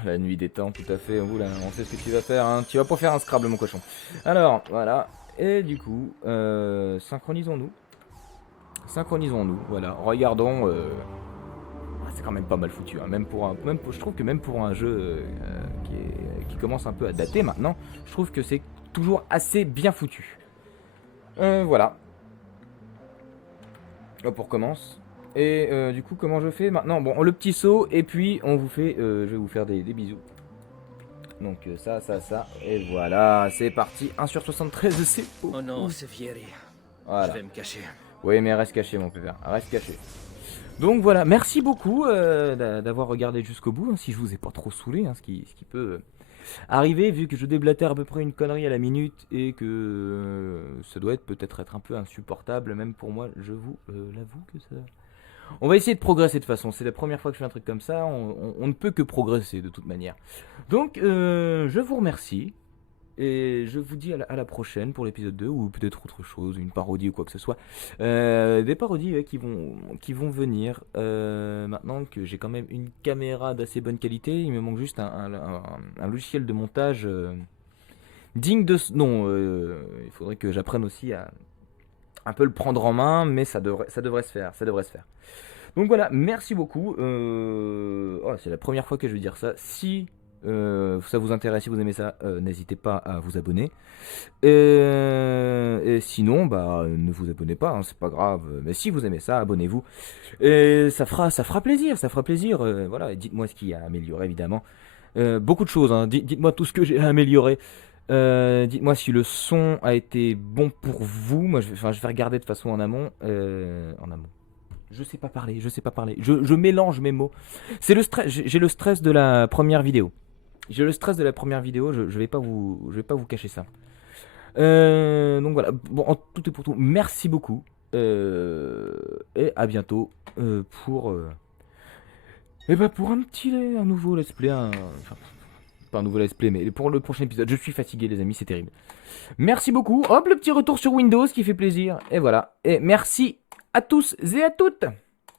tout à fait. Oula, on sait ce que tu vas faire, hein. Tu vas pas faire un Scrabble, mon cochon. Alors, voilà. Et du coup, synchronisons-nous, voilà. Regardons. C'est quand même pas mal foutu, hein. Je trouve que même pour un jeu qui commence un peu à dater maintenant, je trouve que c'est toujours assez bien foutu. Voilà. Hop, on recommence. Et du coup, comment je fais maintenant? Bon, le petit saut, et puis on vous fait, je vais vous faire des bisous. Donc ça, et voilà, c'est parti. 1 sur 73, c'est beau. Oh non, c'est Fieri. Voilà. Je vais me cacher. Oui, mais reste caché, mon pépère, reste caché. Donc voilà, merci beaucoup d'avoir regardé jusqu'au bout, hein, si je vous ai pas trop saoulé, hein, ce qui peut arriver, vu que je déblatère à peu près une connerie à la minute, et que ça doit peut-être être un peu insupportable, même pour moi, je vous l'avoue que ça... On va essayer de progresser de toute façon, c'est la première fois que je fais un truc comme ça, on ne peut que progresser de toute manière. Donc, je vous remercie, et je vous dis à la prochaine pour l'épisode 2, ou peut-être autre chose, une parodie ou quoi que ce soit. Des parodies qui vont venir, maintenant que j'ai quand même une caméra d'assez bonne qualité, il me manque juste un logiciel de montage digne de ce nom. Il faudrait que j'apprenne aussi à un peu le prendre en main, mais ça devrait se faire, Donc voilà, merci beaucoup. C'est la première fois que je vais dire ça. Si ça vous intéresse, si vous aimez ça, n'hésitez pas à vous abonner. Et sinon, ne vous abonnez pas, hein, c'est pas grave. Mais si vous aimez ça, abonnez-vous. Et ça fera plaisir, voilà, et dites-moi ce qu'il y a à améliorer, évidemment. Beaucoup de choses, hein. Dites-moi tout ce que j'ai à améliorer. Dites-moi si le son a été bon pour vous. Moi, je vais regarder de façon en amont. Je sais pas parler. Je mélange mes mots. C'est le stress. J'ai le stress de la première vidéo. Je vais pas vous cacher ça. Donc voilà. Bon, en tout et pour tout, merci beaucoup. Et à bientôt pour un nouveau let's play. pas un nouveau let's play, mais pour le prochain épisode. Je suis fatigué, les amis, c'est terrible. Merci beaucoup. Hop, le petit retour sur Windows qui fait plaisir. Et voilà. Et merci à tous et à toutes.